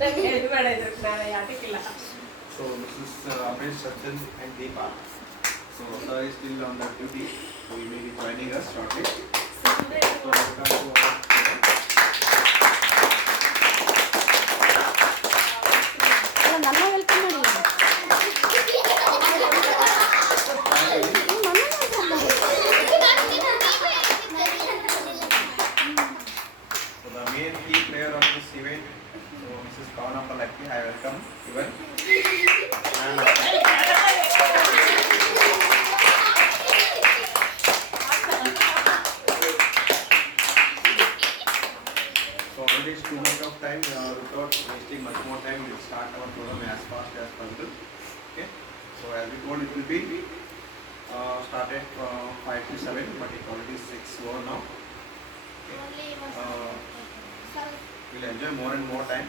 So Mrs. Ramesh, Sachin and Deepa. So sir is still on the duty. So he may be joining us shortly. So welcome to all. ನನ್ನ welcome ಮಾಡಿ So the main key player of this event, so Mrs. Pavana Palakki, I welcome even. And so already it's too much of time. Without wasting much more time, we'll start our program as fast as possible. Okay. So as we told, it will be started from 5 to 7, but it's already 6 over now. We'll enjoy more and more time.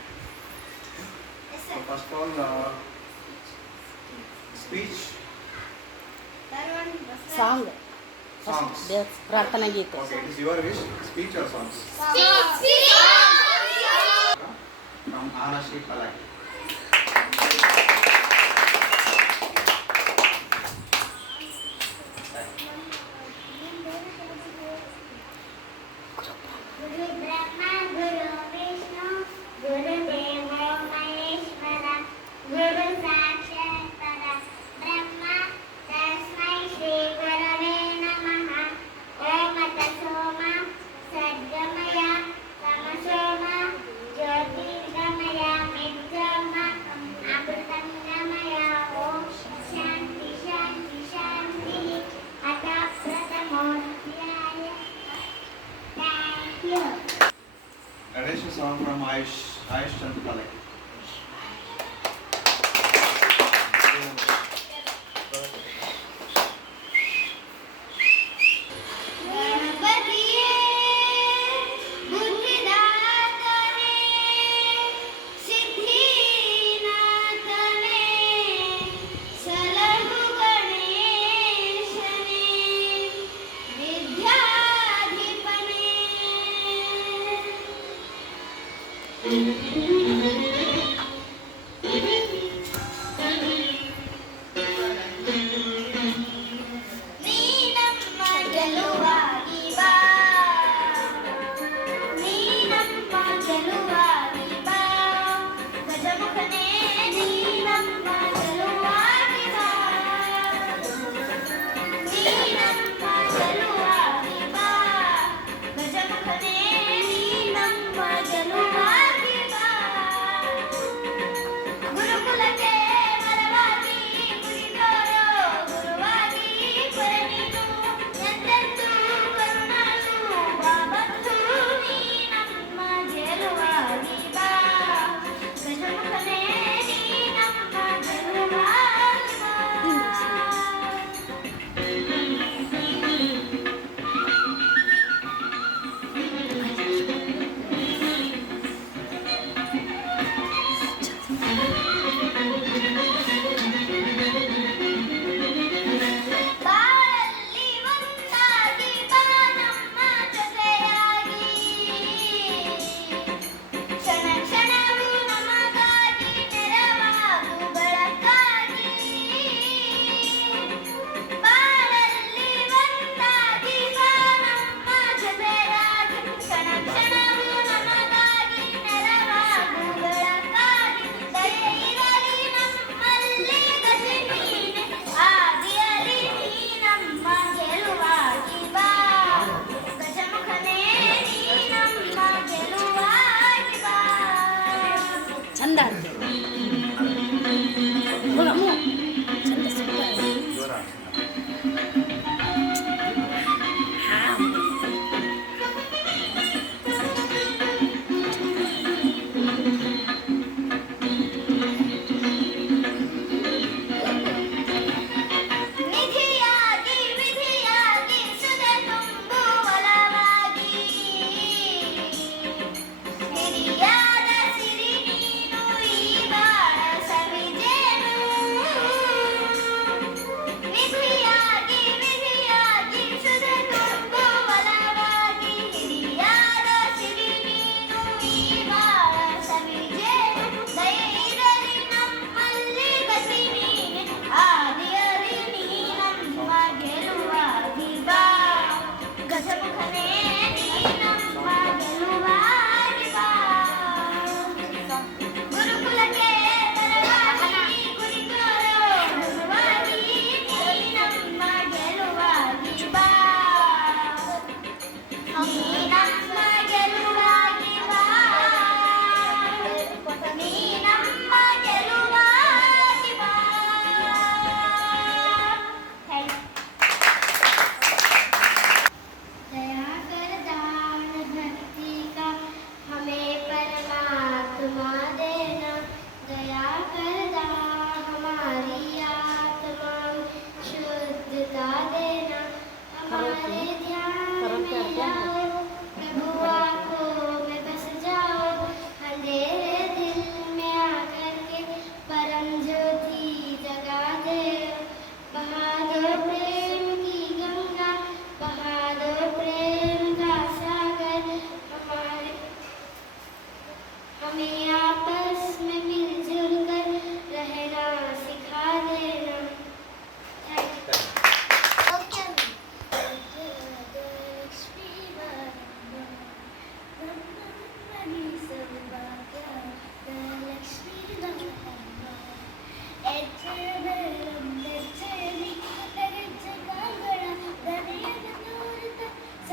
So first of all, speech, song songs. ಪ್ರಾರ್ಥನಾ ಗೀತೆ. Okay, it is your wish. Speech or songs? From Anashi Palaki. Guru Brahma, Guru Vishnu, Guru Deva Maheshwara, Guru Sakshat Para Brahma, Tasmai Shri Gurave Namaha. Om Atasoma Sadgamaya Tamasoma Jyotirgamaya Midyama Amritangamaya. Om Shanti Shanti Shanti Atha Prathamodhyaya. Thank you. Traditional song from Ayush Chandra Palaki. ಗಣಪತಿಯೇ ಬುದ್ಧಿದಾತನೇ ಸಿದ್ಧಿನಾಥನೇ ಸಲಹು ಗಣೇಶನೇ ವಿದ್ಯಾಧಿಪನೇ. ನೀನಮ್ಮ ಗೆಲುವಾಗಿ ಬಾ, ನೀನಮ್ಮ ಗೆಲುವಾಗಿ ಬಾ, ಗಜಮುಖನೇ ನೀನಮ್ಮ ಗೆಲುವಾಗಿ ಬಾ, ನೀನಮ್ಮ ಗೆಲುವಾಗಿ ಬಾ, ಗಜಮುಖನೇ ನೀನಮ್ಮ ಗೆಲುವಾಗಿ ಬಾ.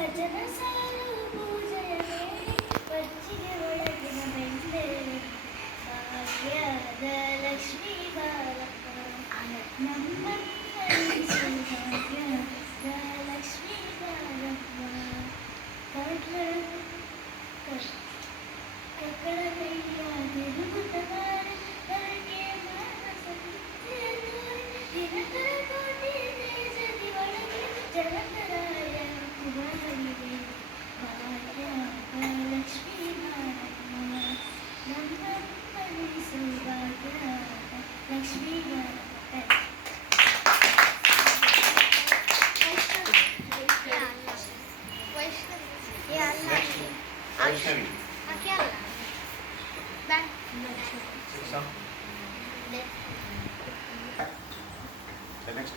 ಭಜನ ಸಾರು ಪೂಜೆಯ ವೇಳೆ ಬಚ್ಚಿಗೆ ಒಳಗಿನ ಬೆಂಡೆ ಭಾಗ್ಯದ ಲಕ್ಷ್ಮೀ ಬಾರಪ್ಪ ನಮ್ಮನ್ನ ಭಾಗ್ಯದ ಲಕ್ಷ್ಮೀ ಬಾರಪ್ಪ ಕಕ್ಕಳಗೈಯ ತಿರುಗುತ್ತವಾರೆ ನನಗೆ ಮಾನಸ ದಿನಕರ ಕೋಟಿ ತೇಜದಿ ಒಳಗೆ ಜಗತ್ತರಾಯ ಕುಮಾರಿಗೆ ಭಾಗ್ಯದ ಲಕ್ಷ್ಮೀ ಬಾರಪ್ಪ ನಮ್ಮನ್ನ ಸೌಭಾಗ್ಯದ ಲಕ್ಷ್ಮೀ ಬಾರಪ್ಪ. Vaishnavi. Some. The next.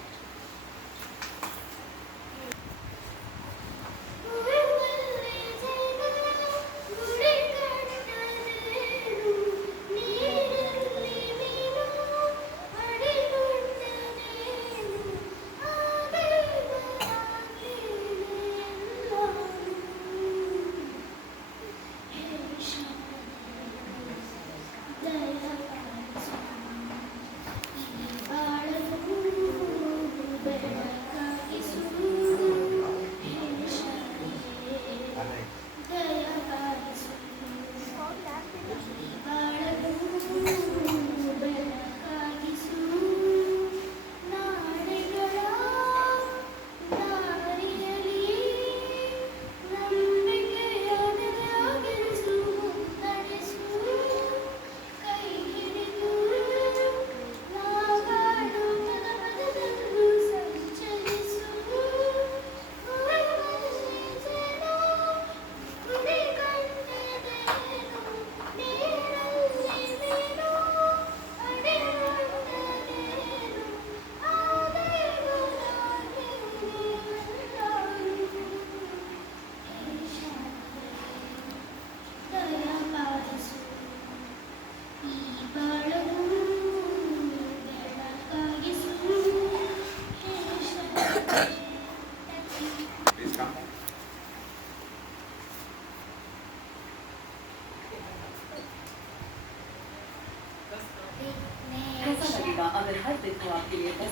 अगर हर दिन को आपके लिए 10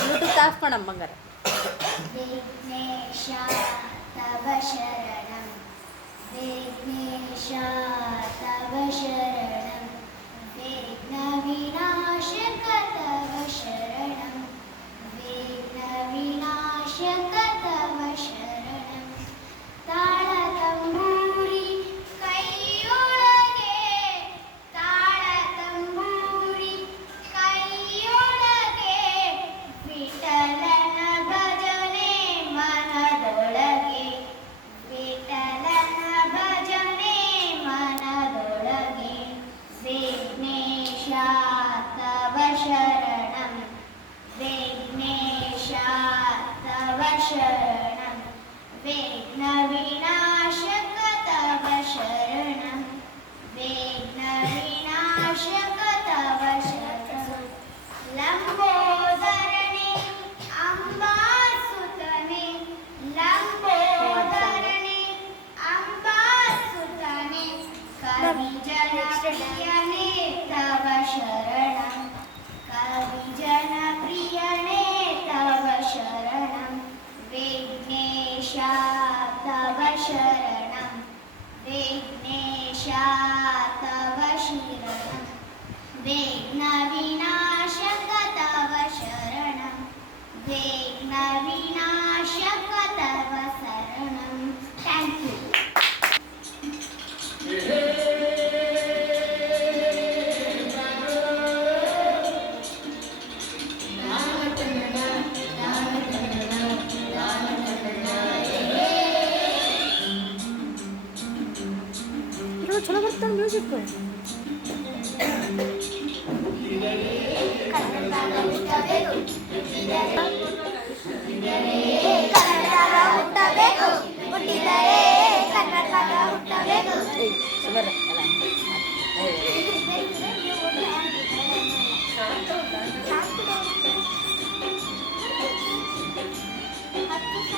ಬ್ಲೂಟೂತ್ ಆಫ್ ಮಾಡಮ್ಮ ಬಂಗಾರ. ವಿಘ್ನೇಶ ತವ ಶರಣಂ ವಿಘ್ನೇಶ ತವ ಶರಣಂ ವಿಘ್ನ ವಿನಾಶಕ ತವ ಶರಣಂ ವಿಘ್ನ ವಿನಾಶಕ ತವ ಶರಣಂ ತಾಳ ತಂಬೂರಿ ಕೈಯೊಳಗೆ ತಾಳ ತಂಬೂರಿ ಕೈಯೊಳಗೆ ವಿಠಲನ ಭಜನೆ ಮನದೊಳಗೆ ವಿಠಲನ ಭಜನೆ ಮನದೊಳಗೆ ವಿಘ್ನೇಶ ತವ ಶರಣಂ ವಿಘ್ನೇಶ ತವ ಶರಣಂ ವಿಘ್ನ ವಿನಾಶಕ ತವ ಶರಣಂ ವಿಘ್ನ ವಿನಾಶಕ ತವ ಶರಣಂ ಲಂಬೋದರನೆ ಅಂಬಾಸುತನೆ ಲಂಬೋದರನೆ ಅಂಬಾಸುತನೆ ಕವಿಜನ ಪ್ರಿಯನೇ ತವ ಶರಣಂ ಕವಿಜನ ಪ್ರಿಯನೇ ತವ ಶರಣಂ ವಿಘ್ನೇಶ ತವ ಶರಣಂ ವಿಘ್ನೇಶ ತವ ಶರಣಂ ವಿಘ್ನ ವಿನಾಶಕ ತವ ಶರಣಂ ವಿಘ್ನ ವಿನಾಶಕ ತವ ಶರಣಂ. Thank you. ಇದ್ರೊಳಗೆ ಚಲೋ ಬರ್ತಾನೆ ಮ್ಯೂಸಿಕ್. ಬರ್ರ ಹತ್ತು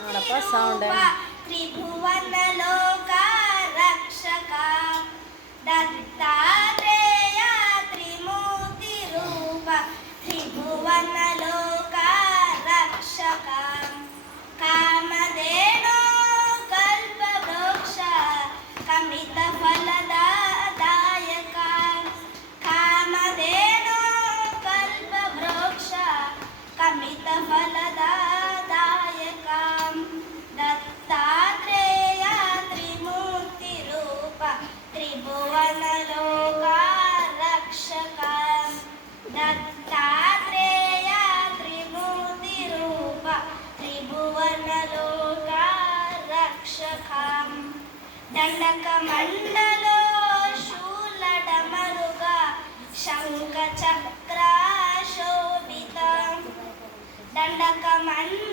ನೋಡಪ್ಪ ಸೌಂಡ್ ತ್ರಿಭುವನ ಲೋಕ ರಕ್ಷಕ ದತ್ತಾತ್ರೇಯ ತ್ರಿಮೂರ್ತಿ ರೂಪ ತ್ರಿಭುವನ ಲೋಕ ರಕ್ಷಕ ಕಾಮಧೇನು ಕಲ್ಪವೃಕ್ಷ ಕಮಿತ ಫಲದ ದಾಯಕ ಕಾಮಧೇನು ಕಲ್ಪವೃಕ್ಷ ಕಮಿತ ಫಲದ ದಾಯಕ ದತ್ತಾತ್ರೇಯ ತ್ರಿಮೂರ್ತಿ ರೂಪ ತ್ರಿಭುವನ ಲೋಕ ರಕ್ಷಕ ದತ್ತಾತ್ರೇಯ ತ್ರಿಮೂರ್ತಿ ರೂಪ ತ್ರಿಭುವನ ಲೋಕ ರಕ್ಷಕ ದಂಡಕ ಮಂಡಲೋ ಶೂಲಡಮರುಗ ಶಂಖ ಚಕ್ರ ಶೋಭಿತ ದಂಡಕ ಮಂಡಲ